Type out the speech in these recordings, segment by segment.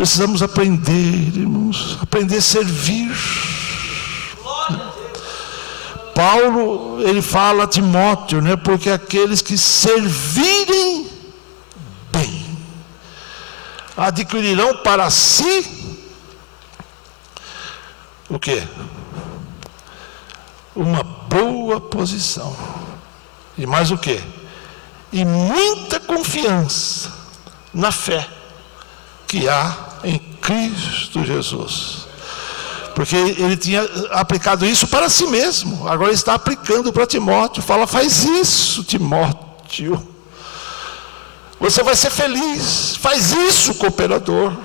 Precisamos aprender, irmãos, aprender a servir. Paulo, ele fala a Timóteo, né? Porque aqueles que servirem bem adquirirão para si o quê? Uma boa posição. E mais o quê? E muita confiança na fé que há em Cristo Jesus. Porque ele tinha aplicado isso para si mesmo, agora ele está aplicando para Timóteo. Fala, faz isso, Timóteo. Você vai ser feliz. Faz isso, cooperador.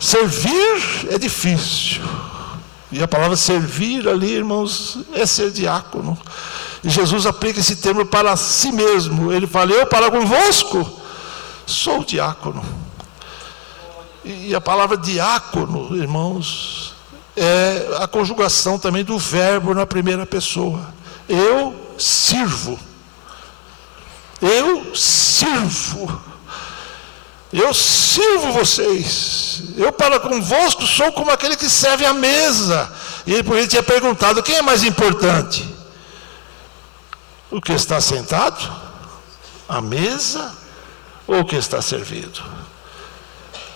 Servir é difícil. E a palavra servir ali, irmãos, é ser diácono. E Jesus aplica esse termo para si mesmo. Ele fala, eu para convosco sou diácono. E a palavra diácono, irmãos, é a conjugação também do verbo na primeira pessoa. Eu sirvo. Eu sirvo. Eu sirvo vocês. Eu para convosco sou como aquele que serve a mesa. E ele tinha perguntado, quem é mais importante? O que está sentado? A mesa? Ou o que está servido?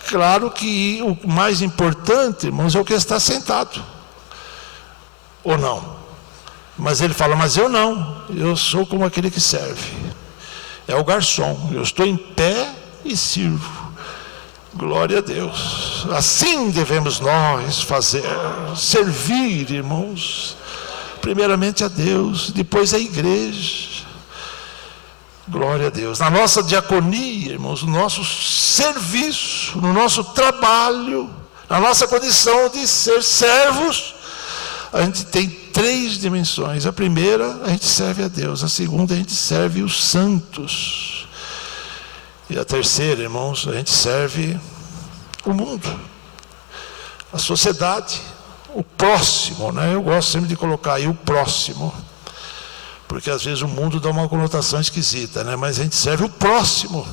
Claro que o mais importante, irmãos, é o que está sentado. Ou não? Mas ele fala, mas eu não. Eu sou como aquele que serve. É o garçom. Eu estou em pé e sirvo. Glória a Deus. Assim devemos nós fazer. Servir, irmãos. Primeiramente a Deus, depois a igreja. Glória a Deus. Na nossa diaconia, irmãos, no nosso serviço, no nosso trabalho, na nossa condição de ser servos, a gente tem 3 dimensões. A primeira, a gente serve a Deus. A segunda, a gente serve os santos. E a terceira, irmãos, a gente serve o mundo, a sociedade, o próximo, né? Eu gosto sempre de colocar aí o próximo. Porque às vezes o mundo dá uma conotação esquisita, né? Mas a gente serve o próximo.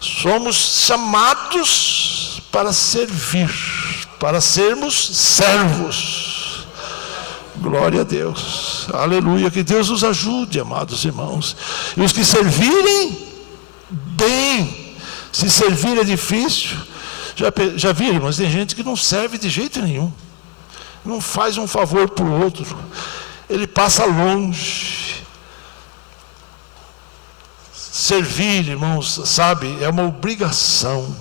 Somos chamados para servir, para sermos servos. Glória a Deus. Aleluia. Que Deus nos ajude, amados irmãos. E os que servirem bem. Se servir é difícil. Já viram, irmãos? Tem gente que não serve de jeito nenhum. Não faz um favor para o outro. Ele passa longe. Servir, irmãos, sabe, é uma obrigação.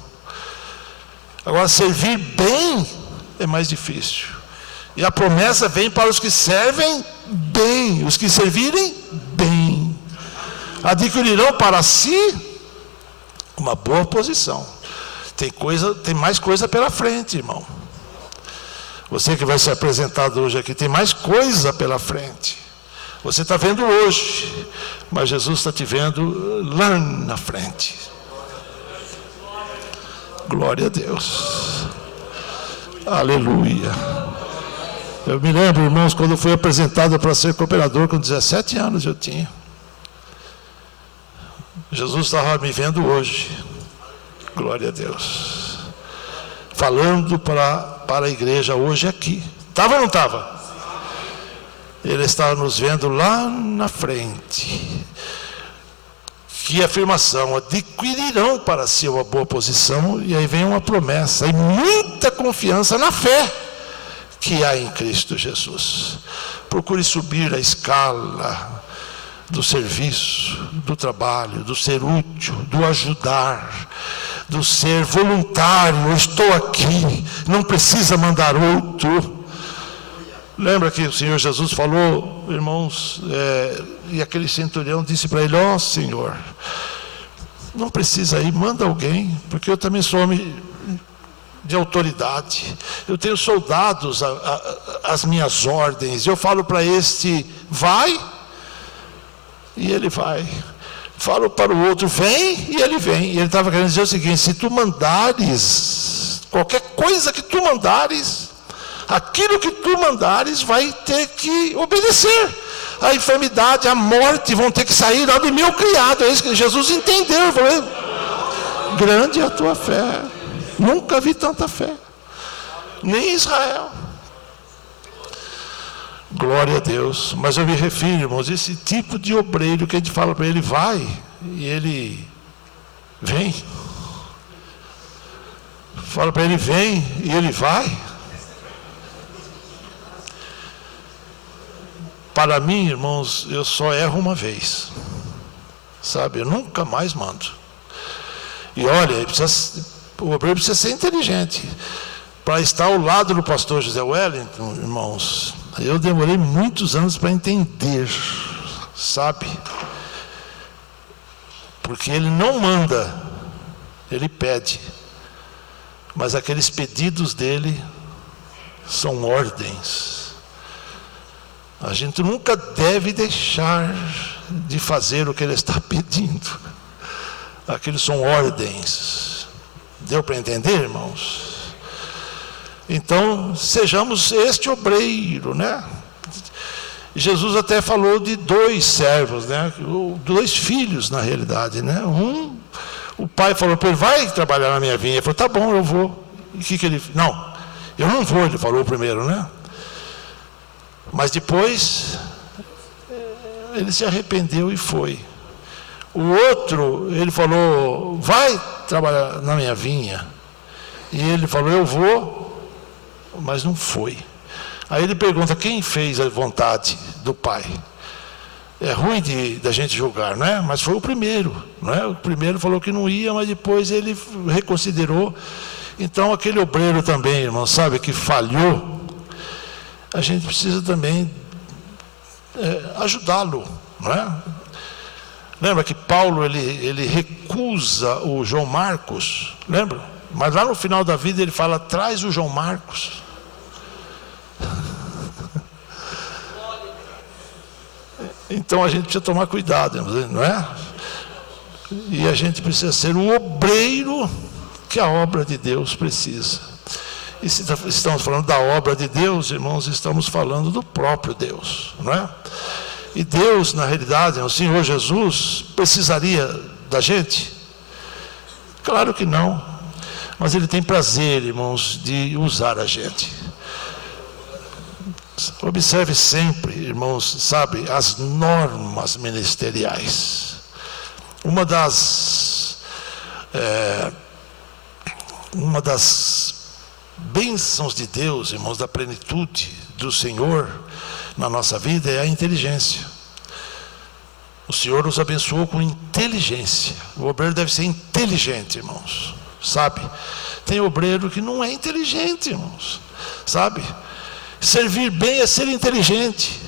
Agora, servir bem é mais difícil. E a promessa vem para os que servem bem. Os que servirem bem adquirirão para si uma boa posição. Tem mais coisa pela frente, irmão. Você que vai ser apresentado hoje aqui, tem mais coisa pela frente. Você está vendo hoje, mas Jesus está te vendo lá na frente. Glória a Deus. Aleluia. Eu me lembro, irmãos, quando eu fui apresentado para ser cooperador, com 17 anos eu tinha. Jesus estava me vendo hoje. Glória a Deus. Falando para a igreja hoje aqui. Estava ou não estava? Ele estava nos vendo lá na frente. Que afirmação, adquirirão para si uma boa posição, e aí vem uma promessa, e muita confiança na fé que há em Cristo Jesus. Procure subir a escala do serviço, do trabalho, do ser útil, do ajudar, do ser voluntário. Eu estou aqui, não precisa mandar outro. Lembra que o Senhor Jesus falou, irmãos, e aquele centurião disse para ele, ó Senhor, não precisa ir, manda alguém, porque eu também sou homem de autoridade, eu tenho soldados às minhas ordens, eu falo para este, vai, e ele vai. Falo para o outro, vem, e ele vem. E ele estava querendo dizer o seguinte, se tu mandares, qualquer coisa que tu mandares, aquilo que tu mandares vai ter que obedecer. A enfermidade, a morte vão ter que sair lá do meu criado. É isso que Jesus entendeu. grande é a tua fé. Nunca vi tanta fé. Nem em Israel. Glória a Deus. Mas eu me refiro, irmãos, esse tipo de obreiro que a gente fala para ele, vai, e ele vem. Fala para ele, vem, e ele vai. Para mim, irmãos, eu só erro uma vez. Sabe, eu nunca mais mando. E olha, o obreiro precisa ser inteligente. Para estar ao lado do pastor José Wellington, irmãos, eu demorei muitos anos para entender, sabe? Porque ele não manda, ele pede. Mas aqueles pedidos dele são ordens. A gente nunca deve deixar de fazer o que ele está pedindo. Aqueles são ordens. Deu para entender, irmãos? Então, sejamos este obreiro, né? Jesus até falou de 2 servos, né? 2 filhos, na realidade, né? O pai falou para ele, vai trabalhar na minha vinha. Ele falou, tá bom, eu vou. E o que ele... Não, eu não vou, ele falou primeiro, né? Mas depois, ele se arrependeu e foi. O outro, ele falou, vai trabalhar na minha vinha. E ele falou, eu vou, mas não foi. Aí ele pergunta, quem fez a vontade do pai? É ruim da gente julgar, né? Mas foi o primeiro, não é? O primeiro falou que não ia, mas depois ele reconsiderou. Então, aquele obreiro também, irmão, sabe, que falhou, a gente precisa também ajudá-lo, não é? Lembra que Paulo, ele recusa o João Marcos, lembra? Mas lá no final da vida ele fala, traz o João Marcos. Então a gente precisa tomar cuidado, não é? E a gente precisa ser o obreiro que a obra de Deus precisa. E se estamos falando da obra de Deus, irmãos, estamos falando do próprio Deus, não é? E Deus, na realidade, o Senhor Jesus, precisaria da gente? Claro que não. Mas Ele tem prazer, irmãos, de usar a gente. Observe sempre, irmãos, sabe, as normas ministeriais. Uma das bênçãos de Deus, irmãos, da plenitude do Senhor na nossa vida é a inteligência. O Senhor nos abençoou com inteligência. O obreiro deve ser inteligente, irmãos, sabe? Tem obreiro que não é inteligente, irmãos, sabe? Servir bem é ser inteligente.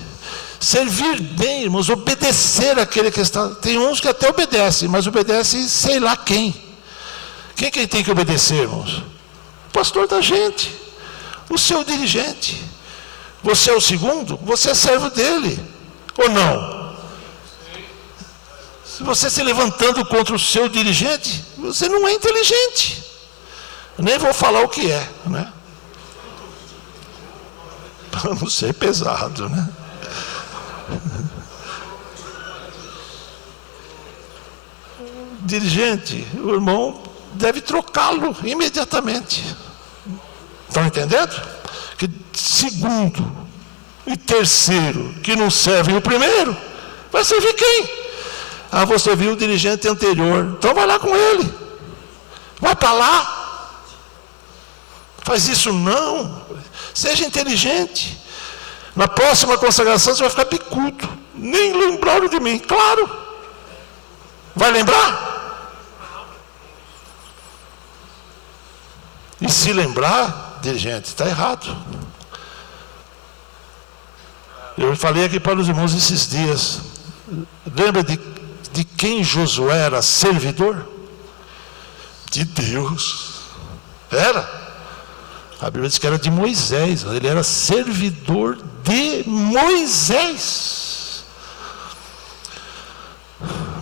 Servir bem, irmãos, obedecer àquele que está... Tem uns que até obedecem, mas obedecem sei lá quem. Quem tem que obedecer, irmãos? O pastor da gente, o seu dirigente. Você é o segundo, você é servo dele, ou não? Se você se levantando contra o seu dirigente, você não é inteligente. Nem vou falar o que é, né? Para não ser pesado, né? Dirigente, o irmão deve trocá-lo imediatamente. Estão entendendo? Que segundo e terceiro que não servem o primeiro, vai servir quem? Ah, você viu o dirigente anterior, então vai lá com ele. Vai para lá. Faz isso não. Seja inteligente. Na próxima consagração você vai ficar picudo. Nem lembraram de mim, claro. Vai lembrar? E se lembrar, dirigente, está errado. Eu falei aqui para os irmãos esses dias. Lembra de quem Josué era servidor? De Deus. Era. A Bíblia diz que era de Moisés, ele era servidor de Moisés.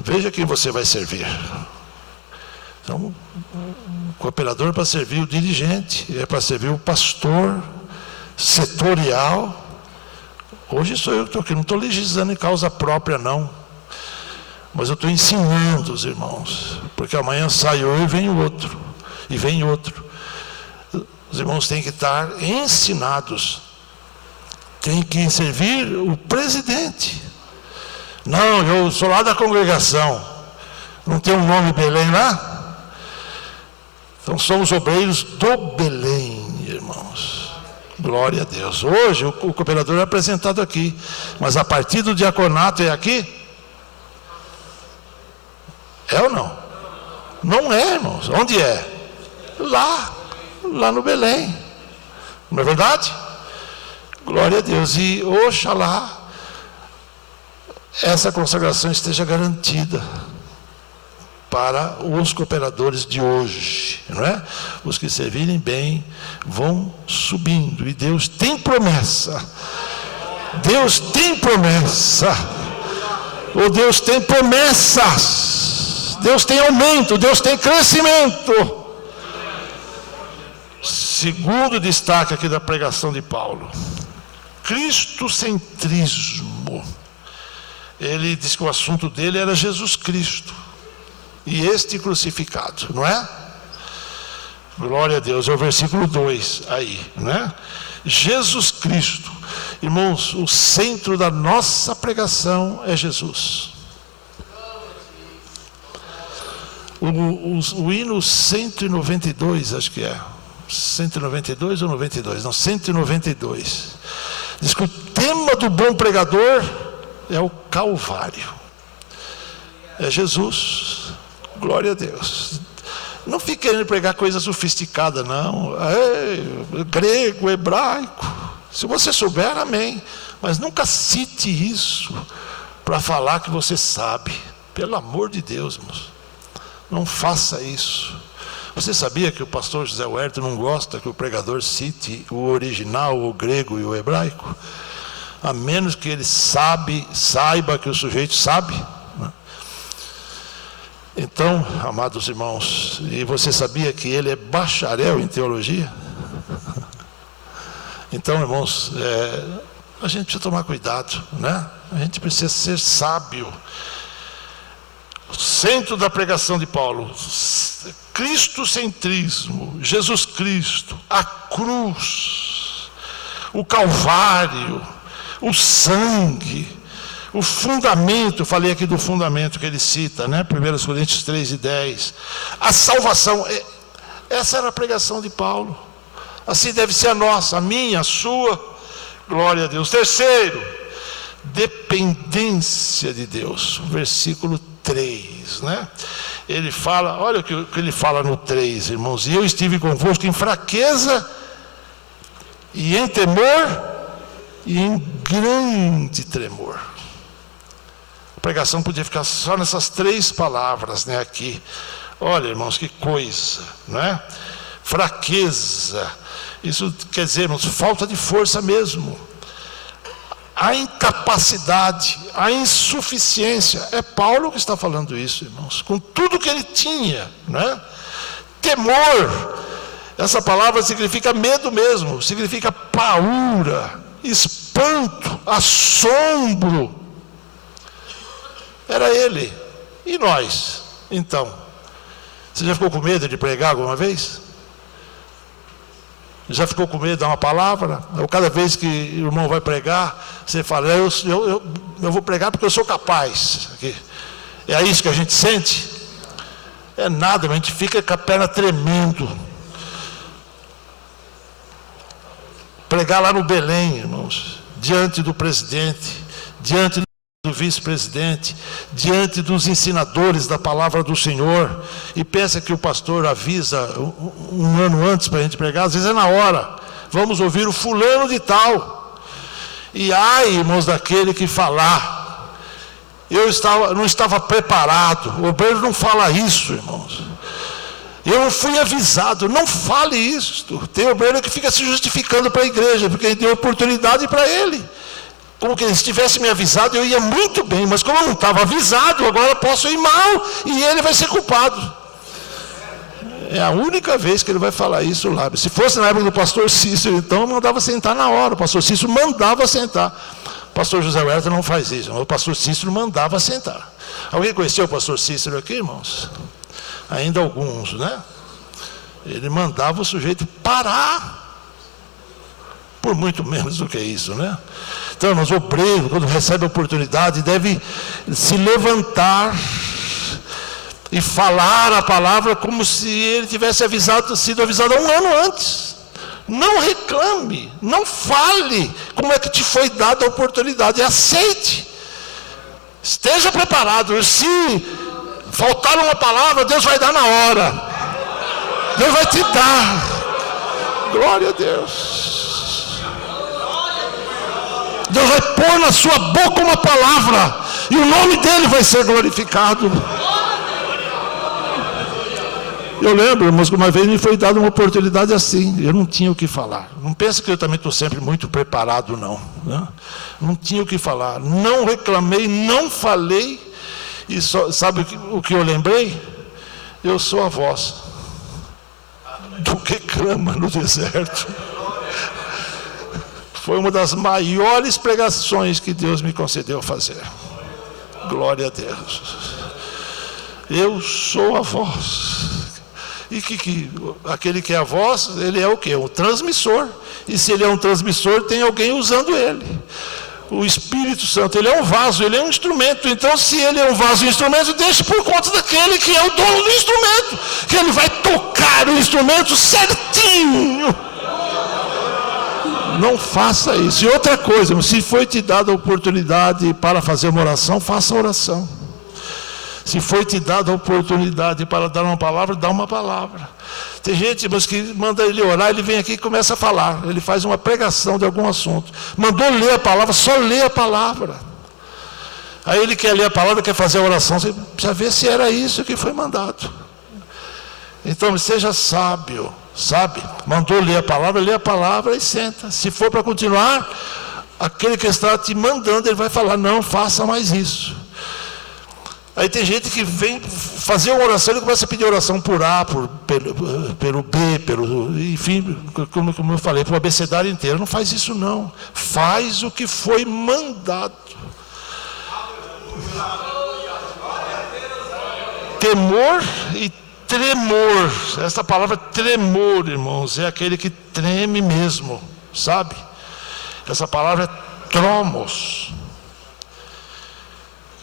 Veja quem você vai servir. Então, o cooperador é para servir o dirigente, é para servir o pastor setorial. Hoje sou eu que estou aqui, não estou legislando em causa própria, não. Mas eu estou ensinando os irmãos, porque amanhã sai um e vem outro, e vem outro. Os irmãos têm que estar ensinados, têm que servir o presidente. Não, eu sou lá da congregação, não tem um nome Belém lá? Então somos obreiros do Belém, irmãos. Glória a Deus. Hoje o cooperador é apresentado aqui, mas a partir do diaconato é aqui? É ou não? Não é, irmãos. Onde é? Lá no Belém. Não é verdade? Glória a Deus. E oxalá essa consagração esteja garantida para os cooperadores de hoje, não é? Os que servirem bem vão subindo, e Deus tem promessa. Deus tem promessa. O Deus tem promessas. Deus tem aumento, Deus tem crescimento. Segundo destaque aqui da pregação de Paulo, cristocentrismo. Ele diz que o assunto dele era Jesus Cristo e este crucificado, não é? Glória a Deus, é o versículo 2 aí, não é? Jesus Cristo. Irmãos, o centro da nossa pregação é Jesus. O hino 192, acho que é 192 ou 92? Não, 192. Diz que o tema do bom pregador é o Calvário. É Jesus. Glória a Deus. Não fique querendo pregar coisa sofisticada, não. É grego, hebraico. Se você souber, amém. Mas nunca cite isso para falar que você sabe. Pelo amor de Deus, irmãos. Não faça isso. Você sabia que o pastor José Huerto não gosta que o pregador cite o original, o grego e o hebraico? A menos que ele saiba que o sujeito sabe. Né? Então, amados irmãos, e você sabia que ele é bacharel em teologia? Então, irmãos, a gente precisa tomar cuidado, né? A gente precisa ser sábio. O centro da pregação de Paulo, cristocentrismo, Jesus Cristo, a cruz, o Calvário, o sangue, o fundamento, falei aqui do fundamento que ele cita, né? 1 Coríntios 3:10, a salvação, essa era a pregação de Paulo, assim deve ser a nossa, a minha, a sua, glória a Deus. Terceiro, dependência de Deus, versículo 3, né? Ele fala, olha o que ele fala no 3, irmãos, e eu estive convosco em fraqueza, e em temor, e em grande tremor. A pregação podia ficar só nessas 3 palavras, né, aqui. Olha, irmãos, que coisa, né? Fraqueza, isso quer dizer, irmãos, falta de força mesmo. A incapacidade, a insuficiência. É Paulo que está falando isso, irmãos, com tudo que ele tinha, né? Temor, essa palavra significa medo mesmo, significa paura, espanto, assombro. Era ele. E nós? Então, você já ficou com medo de pregar alguma vez? Já ficou com medo de dar uma palavra? Ou cada vez que o irmão vai pregar, você fala, eu vou pregar porque eu sou capaz. É isso que a gente sente? É nada, a gente fica com a perna tremendo. Pregar lá no Belém, irmãos, diante do presidente, diante do vice-presidente, diante dos ensinadores da palavra do Senhor, e pensa que o pastor avisa um ano antes para a gente pregar, às vezes é na hora, vamos ouvir o fulano de tal, e ai, irmãos, daquele que falar, não estava preparado, o obreiro não fala isso, irmãos, eu não fui avisado, não fale isso. Tem obreiro que fica se justificando para a igreja, porque deu oportunidade para ele. Como que se tivesse me avisado, eu ia muito bem, mas como eu não estava avisado, agora posso ir mal e ele vai ser culpado. É a única vez que ele vai falar isso lá. Se fosse na época do pastor Cícero, então, mandava sentar na hora. O pastor Cícero mandava sentar. pastor José Huerta não faz isso. O pastor Cícero mandava sentar. Alguém conheceu o pastor Cícero aqui, irmãos? Ainda alguns, né? Ele mandava o sujeito parar. Por muito menos do que isso, né? Então, nós obreiros, quando recebe a oportunidade, deve se levantar e falar a palavra como se ele tivesse sido avisado há um ano antes. Não reclame, não fale como é que te foi dada a oportunidade, aceite. Esteja preparado. Se faltar uma palavra, Deus vai dar na hora. Deus vai te dar. Glória a Deus. Deus vai pôr na sua boca uma palavra e o nome dele vai ser glorificado. Eu lembro, irmãos, que uma vez me foi dada uma oportunidade assim, eu não tinha o que falar. Não pense que eu também estou sempre muito preparado, não, né? Não tinha o que falar, não reclamei, não falei, e sabe o que eu lembrei? Eu sou a voz do que clama no deserto. Foi uma das maiores pregações que Deus me concedeu fazer. Glória a Deus. Eu sou a voz. E aquele que é a voz, ele é o quê? Um transmissor. E se ele é um transmissor, tem alguém usando ele. O Espírito Santo, ele é um vaso, ele é um instrumento. Então, se ele é um vaso e um instrumento, deixe por conta daquele que é o dono do instrumento, que ele vai tocar o instrumento certinho. Não faça isso. E outra coisa, se foi te dada a oportunidade para fazer uma oração, faça a oração. Se foi te dada a oportunidade para dar uma palavra, dá uma palavra. Tem gente, mas que manda ele orar, ele vem aqui e começa a falar. Ele faz uma pregação de algum assunto. Mandou ler a palavra, só lê a palavra. Aí ele quer ler a palavra, quer fazer a oração. Você precisa ver se era isso que foi mandado. Então, seja sábio. Sabe? Mandou ler a palavra e senta. Se for para continuar, aquele que está te mandando, ele vai falar, não, faça mais isso. Aí tem gente que vem fazer uma oração, ele começa a pedir oração por A, pelo B, enfim, como eu falei, para o abecedário inteiro. Não faz isso não. Faz o que foi mandado. Temor e tremor. Essa palavra tremor, irmãos, é aquele que treme mesmo, sabe? Essa palavra é tromos,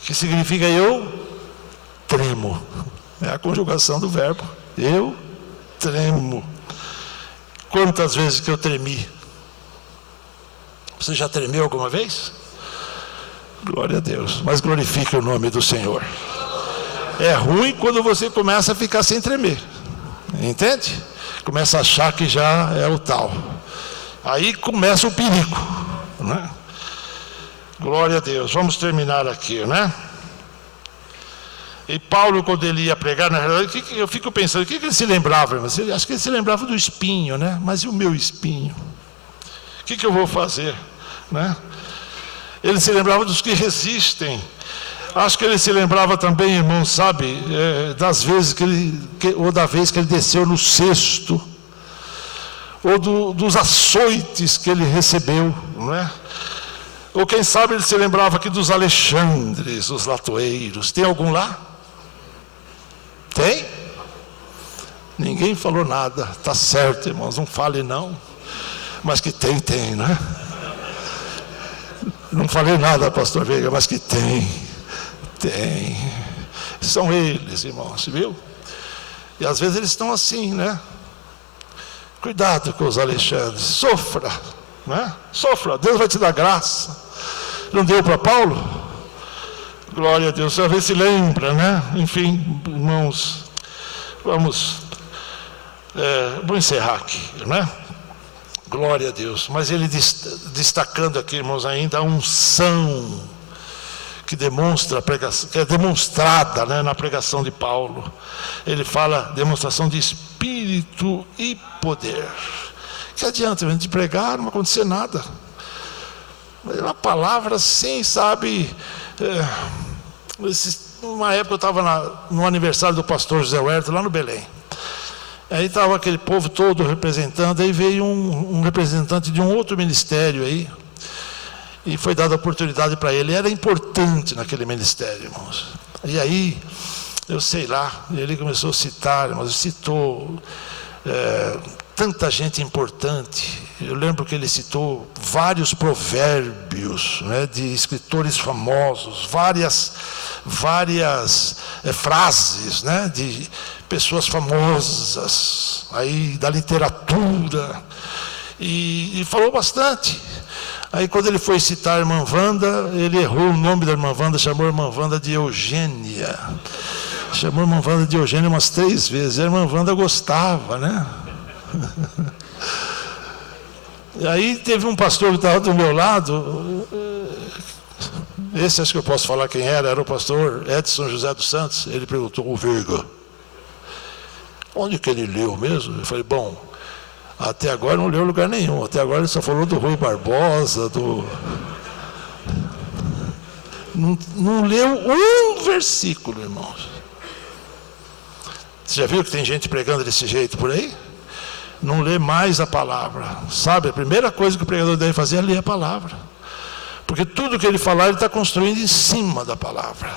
que significa eu tremo. É a conjugação do verbo. Eu tremo. Quantas vezes que eu tremi? Você já tremeu alguma vez? Glória a Deus. Mas glorifique o nome do Senhor. É ruim quando você começa a ficar sem tremer. Entende? Começa a achar que já é o tal. Aí começa o perigo, né? Glória a Deus. Vamos terminar aqui, né? E Paulo, quando ele ia pregar, na realidade, eu fico pensando, o que ele se lembrava? Acho que ele se lembrava do espinho, né? Mas e o meu espinho? O que eu vou fazer, né? Ele se lembrava dos que resistem. Acho que ele se lembrava também, irmão, sabe, das vezes ou da vez que ele desceu no cesto, ou dos açoites que ele recebeu, não é? Ou quem sabe ele se lembrava aqui dos Alexandres, os latoeiros. Tem algum lá? Tem? Ninguém falou nada. Tá certo, irmãos, não fale não. Mas que tem, né? Não falei nada, pastor Veiga, mas que tem. São eles, irmãos, viu? E às vezes eles estão assim, né? Cuidado com os Alexandres. Sofra, né? Sofra, Deus vai te dar graça. Não deu para Paulo? Glória a Deus, às vezes se lembra, né? Enfim, irmãos, vamos encerrar aqui, né? Glória a Deus. Mas ele destacando aqui, irmãos, ainda a unção que demonstra a pregação, que é demonstrada, né, na pregação de Paulo. Ele fala demonstração de espírito e poder. Que adianta a gente pregar, não acontecer nada. Uma palavra assim, sabe? Uma época eu estava no aniversário do pastor José Huerta, lá no Belém. Aí estava aquele povo todo representando, aí veio um representante de um outro ministério aí. E foi dada a oportunidade para ele. Era importante naquele ministério, irmãos. E aí, eu sei lá, ele começou a citar, mas citou tanta gente importante. Eu lembro que ele citou vários provérbios, né, de escritores famosos, várias frases, né, de pessoas famosas aí da literatura, e falou bastante. Aí quando ele foi citar a irmã Wanda, ele errou o nome da irmã Wanda, chamou a irmã Wanda de Eugênia. Chamou a irmã Wanda de Eugênia umas 3 vezes. A irmã Wanda gostava, né? E aí teve um pastor que estava do meu lado, esse acho que eu posso falar quem era o pastor Edson José dos Santos. Ele perguntou: o Virga, onde que ele leu mesmo? Eu falei: bom, até agora não leu lugar nenhum, até agora ele só falou do Rui Barbosa, não leu um versículo, irmãos. Você já viu que tem gente pregando desse jeito por aí? Não lê mais a palavra. Sabe, a primeira coisa que o pregador deve fazer é ler a palavra. Porque tudo que ele falar, ele está construindo em cima da palavra.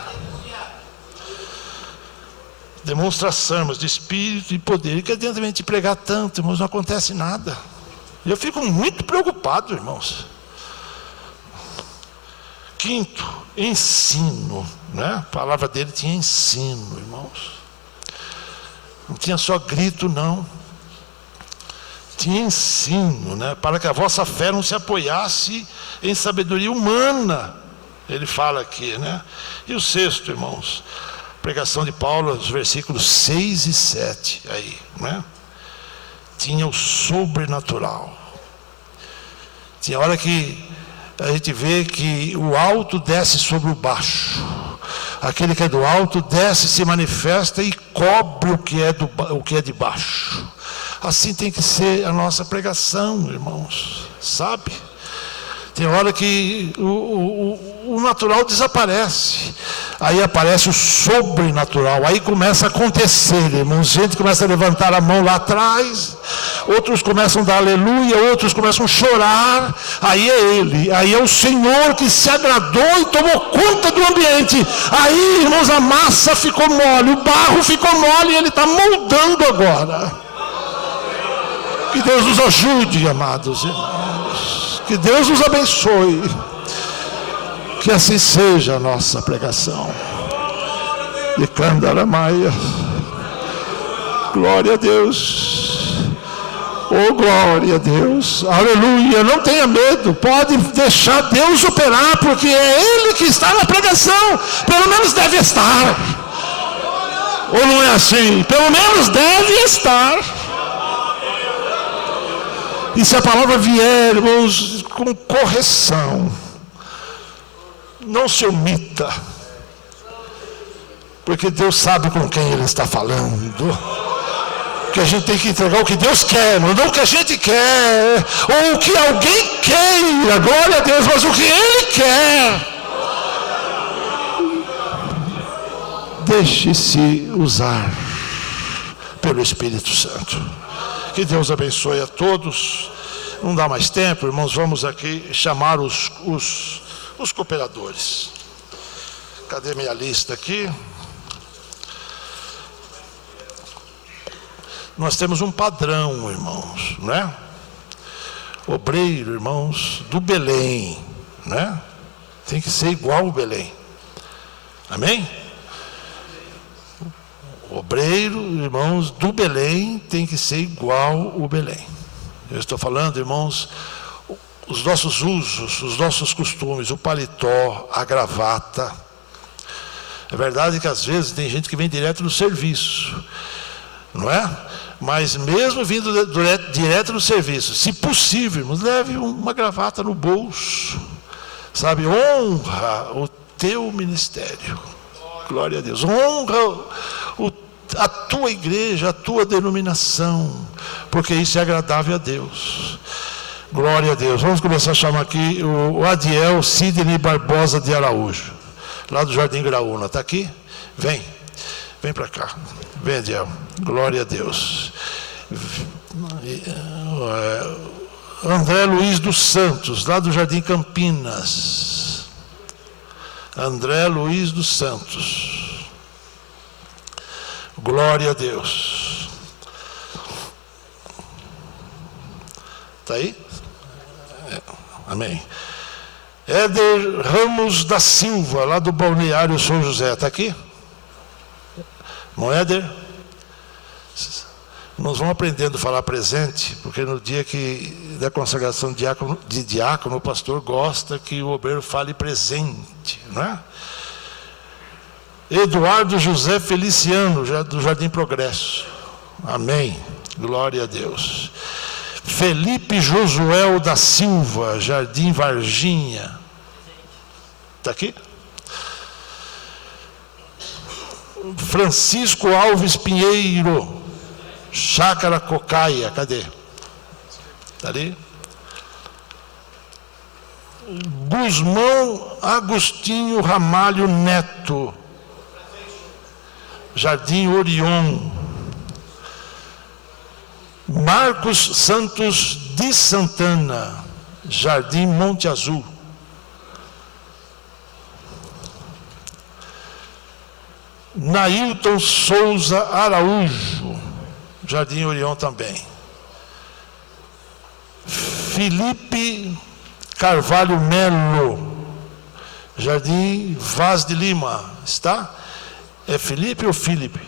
Demonstração de espírito e poder. E que adianta a gente pregar tanto, irmãos, não acontece nada. Eu fico muito preocupado, irmãos. 5º, ensino, né? A palavra dele tinha ensino, irmãos. Não tinha só grito, não. Tinha ensino, né? Para que a vossa fé não se apoiasse em sabedoria humana. Ele fala aqui, né? E o 6º, irmãos, pregação de Paulo, os versículos 6 e 7, aí, né? Tinha o sobrenatural. Tinha hora que a gente vê que o alto desce sobre o baixo. Aquele que é do alto desce, se manifesta e cobre o que é de baixo. Assim tem que ser a nossa pregação, irmãos, sabe? Tem hora que o natural desaparece, aí aparece o sobrenatural, aí começa a acontecer, irmãos. Gente começa a levantar a mão lá atrás, outros começam a dar aleluia, outros começam a chorar. Aí é Ele, aí é o Senhor que se agradou e tomou conta do ambiente. Aí, irmãos, a massa ficou mole, o barro ficou mole e Ele está moldando agora. Que Deus nos ajude, amados irmãos. Que Deus nos abençoe. Que assim seja a nossa pregação. De Candaramaia. Glória a Deus. Oh, glória a Deus. Aleluia. Não tenha medo. Pode deixar Deus operar, porque é Ele que está na pregação. Pelo menos deve estar. Ou não é assim? Pelo menos deve estar. E se a palavra vier, irmãos, com correção, não se omita, porque Deus sabe com quem Ele está falando. Que a gente tem que entregar o que Deus quer, não o que a gente quer, ou o que alguém queira, glória a Deus, mas o que Ele quer. Deixe-se usar pelo Espírito Santo. Que Deus abençoe a todos. Não dá mais tempo, irmãos, vamos aqui chamar os cooperadores. Cadê minha lista aqui? Nós temos um padrão, irmãos, né? Obreiro, irmãos, do Belém, né? Tem que ser igual ao Belém. Amém? Obreiro, irmãos, do Belém tem que ser igual ao Belém. Eu estou falando, irmãos, os nossos usos, os nossos costumes, o paletó, a gravata. É verdade que às vezes tem gente que vem direto do serviço, não é? Mas mesmo vindo direto do serviço, se possível, irmãos, leve uma gravata no bolso, sabe? Honra o teu ministério. Glória a Deus. Honra a tua igreja, a tua denominação, porque isso é agradável a Deus. Glória a Deus. Vamos começar a chamar aqui o Adiel Sidney Barbosa de Araújo, lá do Jardim Graúna. Está aqui? Vem para cá. Vem, Adiel. Glória a Deus. André Luiz dos Santos, lá do Jardim Campinas. André Luiz dos Santos. Glória a Deus. Está aí? Amém. Éder Ramos da Silva, lá do Balneário São José. Está aqui? Não, Éder? Nós vamos aprendendo a falar presente, porque no dia da consagração de diácono, o pastor gosta que o obreiro fale presente, não é? Eduardo José Feliciano, do Jardim Progresso. Amém. Glória a Deus. Felipe Josuel da Silva, Jardim Varginha. Está aqui? Francisco Alves Pinheiro, Chácara Cocaia. Cadê? Está ali? Guzmão Agostinho Ramalho Neto, Jardim Orion. Marcos Santos de Santana, Jardim Monte Azul. Nailton Souza Araújo, Jardim Orion também. Felipe Carvalho Melo, Jardim Vaz de Lima. Está? É Felipe ou Filipe?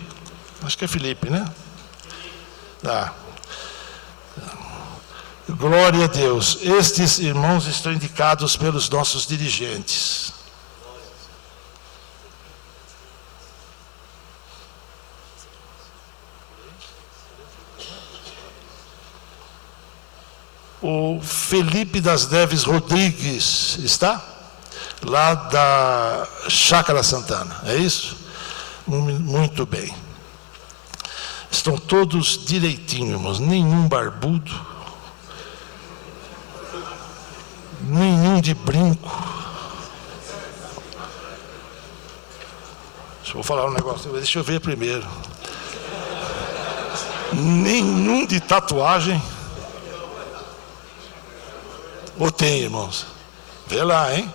Acho que é Felipe, né? Tá. Glória a Deus. Estes irmãos estão indicados pelos nossos dirigentes. O Felipe das Neves Rodrigues está? Lá da Chácara Santana, é isso? Muito bem. Estão todos direitinho, irmãos. Nenhum barbudo, nenhum de brinco. Vou falar um negócio, deixa eu ver primeiro. Nenhum de tatuagem. Ou tem, irmãos? Vê lá, hein?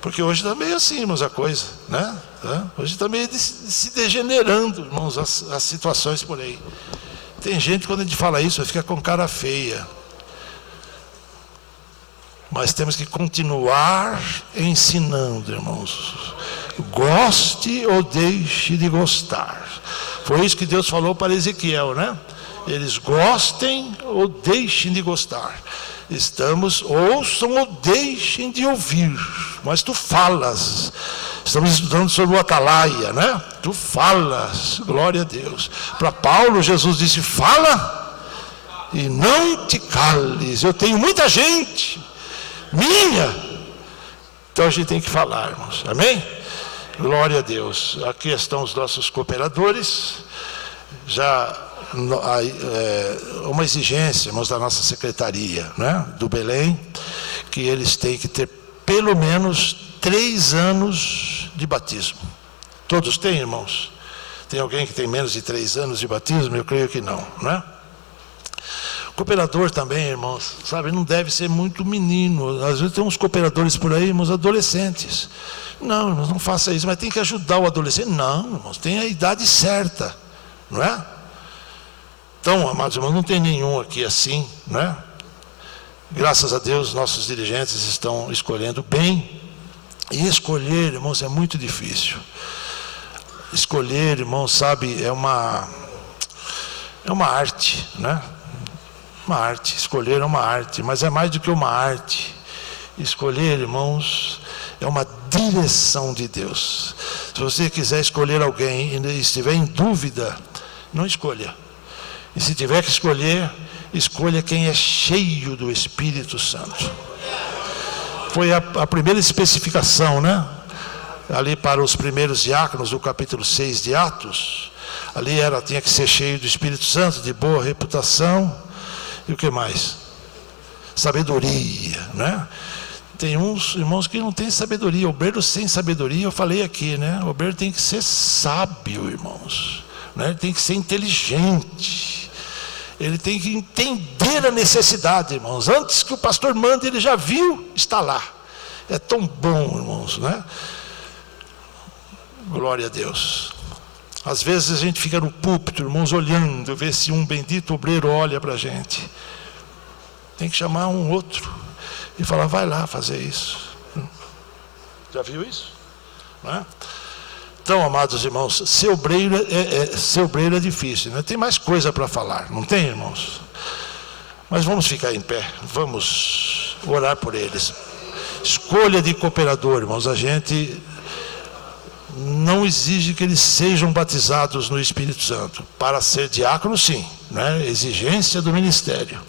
Porque hoje está meio assim, irmãos, a coisa, né? Hoje está meio se degenerando, irmãos, as situações por aí. Tem gente, quando a gente fala isso, fica com cara feia. Mas temos que continuar ensinando, irmãos. Goste ou deixe de gostar. Foi isso que Deus falou para Ezequiel, né? Eles gostem ou deixem de gostar. Ouçam ou deixem de ouvir. Mas tu falas. Estamos estudando sobre o Atalaia, né? Tu falas, glória a Deus. Para Paulo, Jesus disse, fala e não te cales. Eu tenho muita gente minha. Então a gente tem que falar, irmãos. Amém? Glória a Deus. Aqui estão os nossos cooperadores. Já uma exigência, irmãos, da nossa secretaria, né, do Belém, que eles têm que ter pelo menos 3 anos de batismo. Todos têm, irmãos? Tem alguém que tem menos de 3 anos de batismo? Eu creio que não, né? Cooperador também, irmãos, sabe, não deve ser muito menino. Às vezes tem uns cooperadores por aí, irmãos, adolescentes. Não, irmãos, não faça isso, mas tem que ajudar o adolescente. Não, irmãos, tem a idade certa, não é? Então, amados irmãos, não tem nenhum aqui assim, né? Graças a Deus, nossos dirigentes estão escolhendo bem. E escolher, irmãos, é muito difícil. Escolher, irmãos, sabe, é uma arte, né? Uma arte. Escolher é uma arte, mas é mais do que uma arte. Escolher, irmãos, é uma direção de Deus. Se você quiser escolher alguém e estiver em dúvida, não escolha. E se tiver que escolher, escolha quem é cheio do Espírito Santo. Foi a primeira especificação, né? Ali para os primeiros diáconos do capítulo 6 de Atos. Ali tinha que ser cheio do Espírito Santo, de boa reputação. E o que mais? Sabedoria, né? Tem uns irmãos que não têm sabedoria. Obreiro sem sabedoria, eu falei aqui, né? O obreiro tem que ser sábio, irmãos. Né? Ele tem que ser inteligente. Ele tem que entender a necessidade, irmãos. Antes que o pastor mande, ele já viu, está lá. É tão bom, irmãos, né? Glória a Deus. Às vezes a gente fica no púlpito, irmãos, olhando, ver se um bendito obreiro olha para a gente. Tem que chamar um outro e falar, vai lá fazer isso. Já viu isso? Não é? Então, amados irmãos, ser obreiro é difícil, né? Tem mais coisa para falar, não tem, irmãos? Mas vamos ficar em pé, vamos orar por eles. Escolha de cooperador, irmãos, a gente não exige que eles sejam batizados no Espírito Santo. Para ser diácono, sim, né? Exigência do ministério.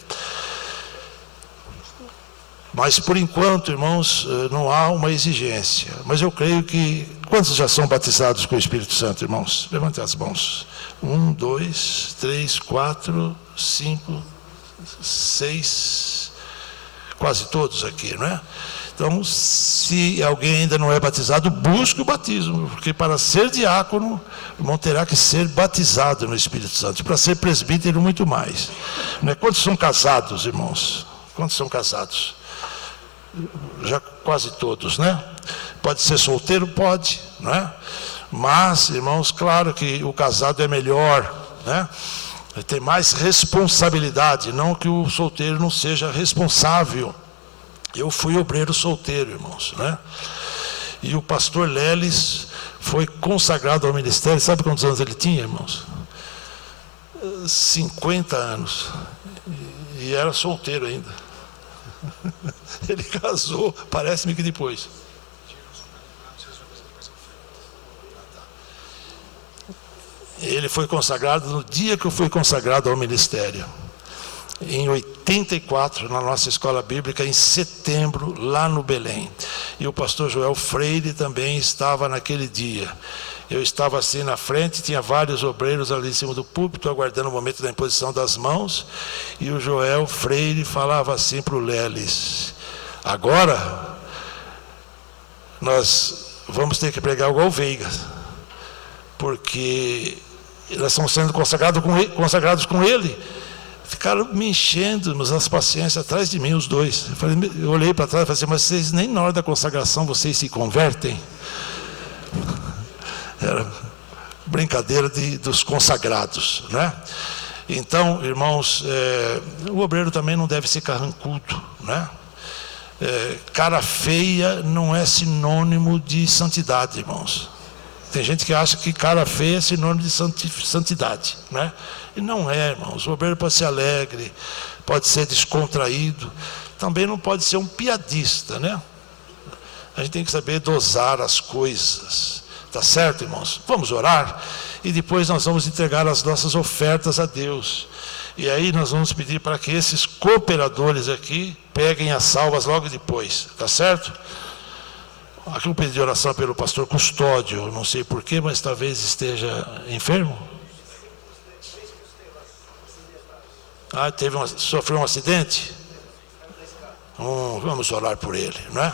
Mas, por enquanto, irmãos, não há uma exigência. Mas eu creio que... Quantos já são batizados com o Espírito Santo, irmãos? Levantem as mãos. 1, 2, 3, 4, 5, 6... Quase todos aqui, não é? Então, se alguém ainda não é batizado, busque o batismo. Porque para ser diácono, o irmão terá que ser batizado no Espírito Santo. Para ser presbítero, muito mais. Não é? Quantos são casados, irmãos? Quantos são casados? Já quase todos, né? Pode ser solteiro? Pode, não é? Mas, irmãos, claro que o casado é melhor, né? Ele tem mais responsabilidade, não que o solteiro não seja responsável. Eu fui obreiro solteiro, irmãos, né? E o pastor Leles foi consagrado ao ministério. Sabe quantos anos ele tinha, irmãos? 50 anos. E era solteiro ainda. Ele casou, parece-me que depois. Ele foi consagrado no dia que eu fui consagrado ao ministério. Em 84, na nossa escola bíblica, em setembro, lá no Belém. E o pastor Joel Freire também estava naquele dia. Eu estava assim na frente, tinha vários obreiros ali em cima do púlpito, aguardando o momento da imposição das mãos, e o Joel Freire falava assim para o Leles: agora, nós vamos ter que pregar igual Veigas, porque nós estamos sendo consagrados com ele. Ficaram me enchendo as paciências atrás de mim, os dois. Eu olhei para trás e falei assim, mas vocês nem na hora da consagração vocês se convertem? Era brincadeira dos consagrados, né? Então, irmãos, o obreiro também não deve ser carrancudo, né? Cara feia não é sinônimo de santidade, irmãos. Tem gente que acha que cara feia é sinônimo de santidade, né? E não é, irmãos. O obreiro pode ser alegre, pode ser descontraído, também não pode ser um piadista, né? A gente tem que saber dosar as coisas. Tá certo, irmãos? Vamos orar e depois nós vamos entregar as nossas ofertas a Deus. E aí nós vamos pedir para que esses cooperadores aqui peguem as salvas logo depois, tá certo? Aqui eu pedi oração pelo pastor Custódio, não sei porquê, mas talvez esteja enfermo. Sofreu um acidente? Vamos orar por ele, não é?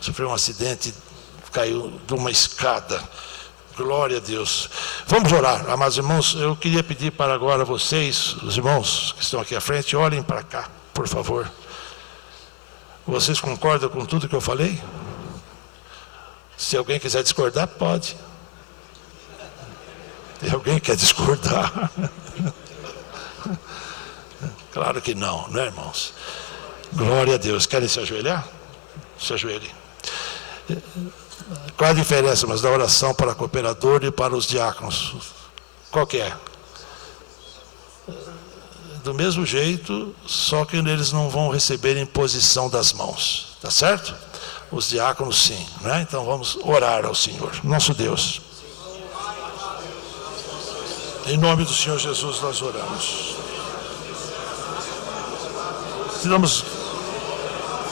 Sofreu um acidente, caiu de uma escada. Glória a Deus. Vamos orar, amados irmãos. Eu queria pedir para agora vocês, os irmãos que estão aqui à frente, olhem para cá, por favor. Vocês concordam com tudo que eu falei? Se alguém quiser discordar, pode. Se alguém quer discordar? Claro que não, né, irmãos? Glória a Deus. Querem se ajoelhar? Se ajoelhem. Qual a diferença, mas, da oração para cooperador e para os diáconos? Qual que é? Do mesmo jeito, só que eles não vão receber imposição das mãos. Tá certo? Os diáconos sim, né? Então vamos orar ao Senhor, nosso Deus. Em nome do Senhor Jesus nós oramos. Te damos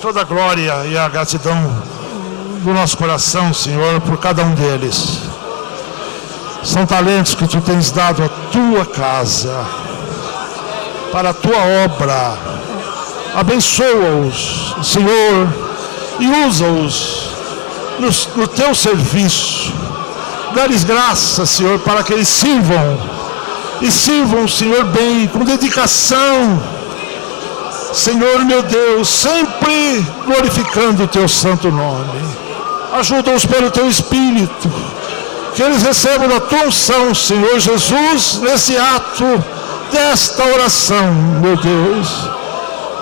toda a glória e a gratidão do nosso coração, Senhor, por cada um deles. São talentos que Tu tens dado à Tua casa, para a Tua obra. Abençoa-os, Senhor, e usa-os no Teu serviço. Dá-lhes graça, Senhor, para que eles sirvam e sirvam o Senhor bem, com dedicação, Senhor meu Deus, sempre glorificando o teu santo nome. Ajuda-os pelo teu Espírito, que eles recebam da tua unção, Senhor Jesus, nesse ato desta oração, meu Deus,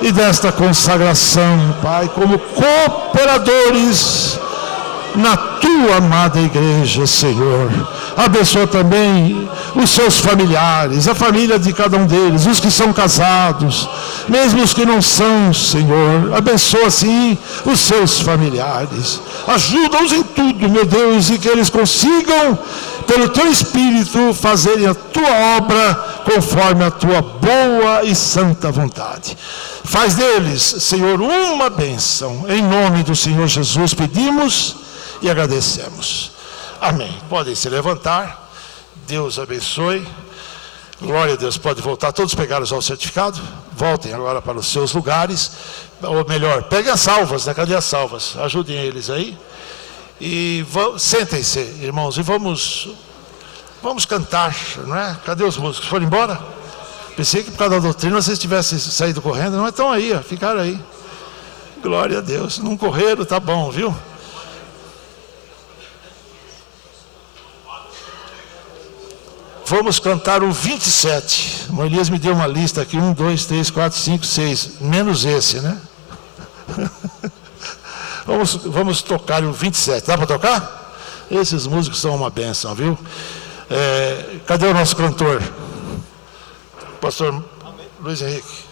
e desta consagração, Pai, como cooperadores na tua amada igreja, Senhor. Abençoa também os seus familiares, a família de cada um deles, os que são casados, mesmo os que não são, Senhor. Abençoa, sim, os seus familiares. Ajuda-os em tudo, meu Deus, e que eles consigam, pelo teu Espírito, fazerem a tua obra conforme a tua boa e santa vontade. Faz deles, Senhor, uma bênção. Em nome do Senhor Jesus pedimos e agradecemos. Amém. Podem se levantar. Deus abençoe. Glória a Deus. Pode voltar. Todos pegaram já o certificado? Voltem agora para os seus lugares. Ou melhor, peguem as salvas, né? Cadê as salvas? Ajudem eles aí. E sentem-se, irmãos, e vamos cantar, não é? Cadê os músicos? Foram embora? Pensei que por causa da doutrina vocês tivessem saído correndo. Não, estão aí, ó, ficaram aí. Glória a Deus. Não correram, tá bom, viu? Vamos cantar o 27. O Elias me deu uma lista aqui: 1, 2, 3, 4, 5, 6. Menos esse, né? Vamos tocar o 27. Dá para tocar? Esses músicos são uma bênção, viu? Cadê o nosso cantor? Pastor Luiz Henrique.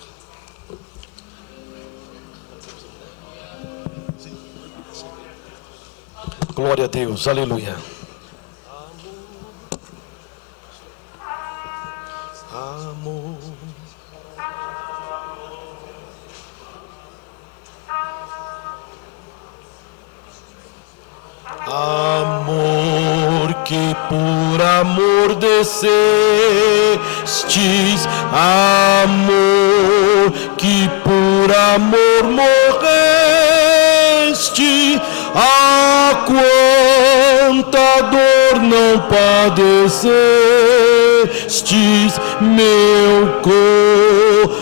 Glória a Deus, aleluia. Amor. Amor que por amor descestes, amor que por amor morreste, a quanta dor não padecestes, meu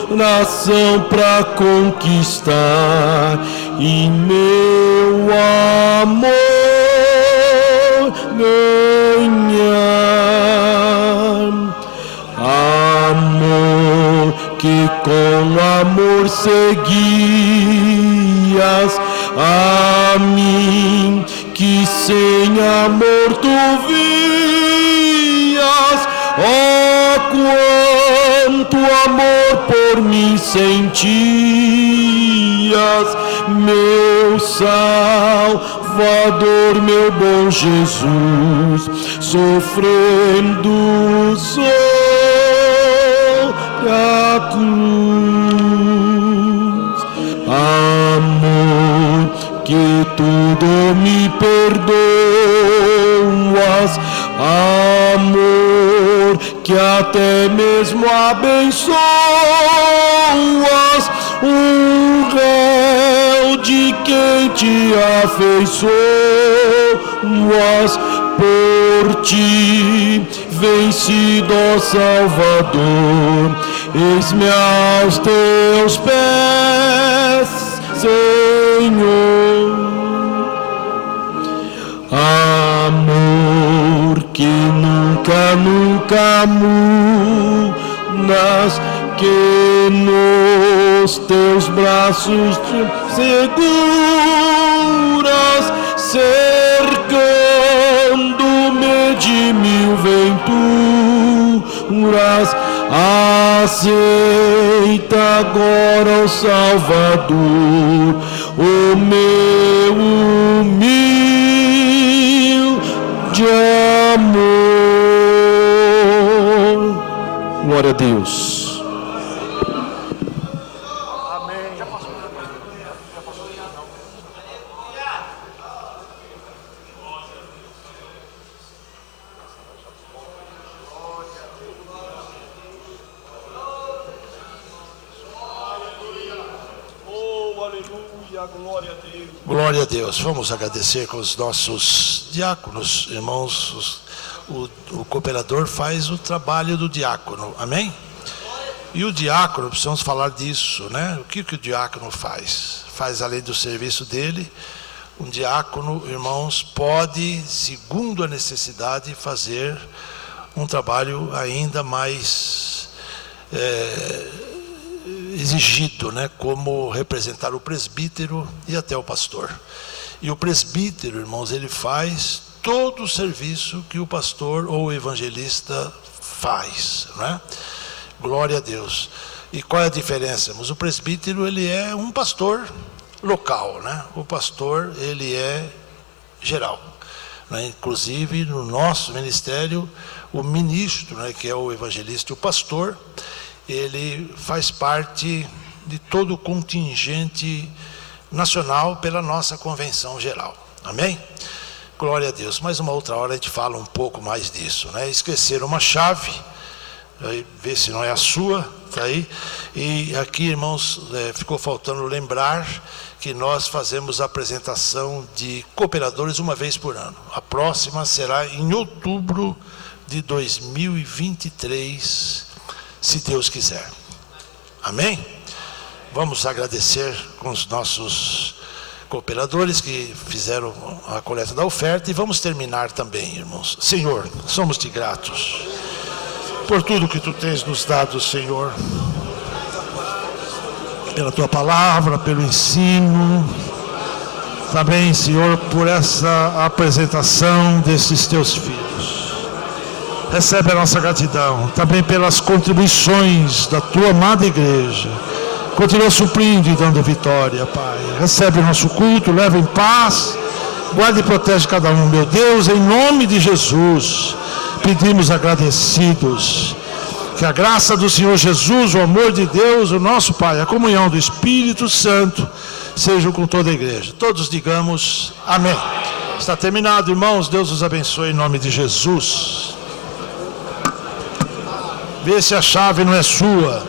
coração pra conquistar, e meu amor ganhar. Amor que com amor seguias a mim, que sem amor tu vias. Oh, quanto amor por mim sentias, meu Salvador, meu bom Jesus, sofrendo sobre a cruz. Amor que tudo me perdoas, amor que até mesmo abençoas, um réu de quem te afeiçoas, por ti vencido, ó Salvador, eis-me aos teus pés, Senhor. Amor que nunca, nunca mudas, que nos teus braços te seguras, cercando-me de mil venturas. Aceita agora, ó Salvador, o meu humilde amor. Glória a Deus. Glória a Deus. Vamos agradecer com os nossos diáconos, irmãos, o cooperador faz o trabalho do diácono, amém? E o diácono, precisamos falar disso, né? O que o diácono faz? Faz além do serviço dele, um diácono, irmãos, pode, segundo a necessidade, fazer um trabalho ainda mais exigido, né? Como representar o presbítero e até o pastor. E o presbítero, irmãos, ele faz todo o serviço que o pastor ou o evangelista faz, né? Glória a Deus. E qual é a diferença? Mas o presbítero, ele é um pastor local, né? O pastor, ele é geral, né? Inclusive, no nosso ministério, o ministro, né, que é o evangelista e o pastor, ele faz parte de todo o contingente nacional pela nossa convenção geral. Amém? Glória a Deus. Mas uma outra hora a gente fala um pouco mais disso, né? Esqueceram uma chave, aí, vê se não é a sua, tá aí. E aqui, irmãos, ficou faltando lembrar que nós fazemos a apresentação de cooperadores uma vez por ano. A próxima será em outubro de 2023, se Deus quiser. Amém? Vamos agradecer com os nossos cooperadores que fizeram a coleta da oferta e vamos terminar também, irmãos. Senhor, somos-te gratos por tudo que tu tens nos dado, Senhor, pela tua palavra, pelo ensino, também, Senhor, por essa apresentação desses teus filhos. Recebe a nossa gratidão, também pelas contribuições da tua amada igreja. Continua suprindo e dando vitória, Pai. Recebe o nosso culto, leva em paz, guarda e protege cada um, meu Deus, em nome de Jesus. Pedimos agradecidos que a graça do Senhor Jesus, o amor de Deus, o nosso Pai, a comunhão do Espírito Santo, sejam com toda a igreja. Todos digamos amém. Está terminado, irmãos. Deus os abençoe em nome de Jesus. Vê se a chave não é sua.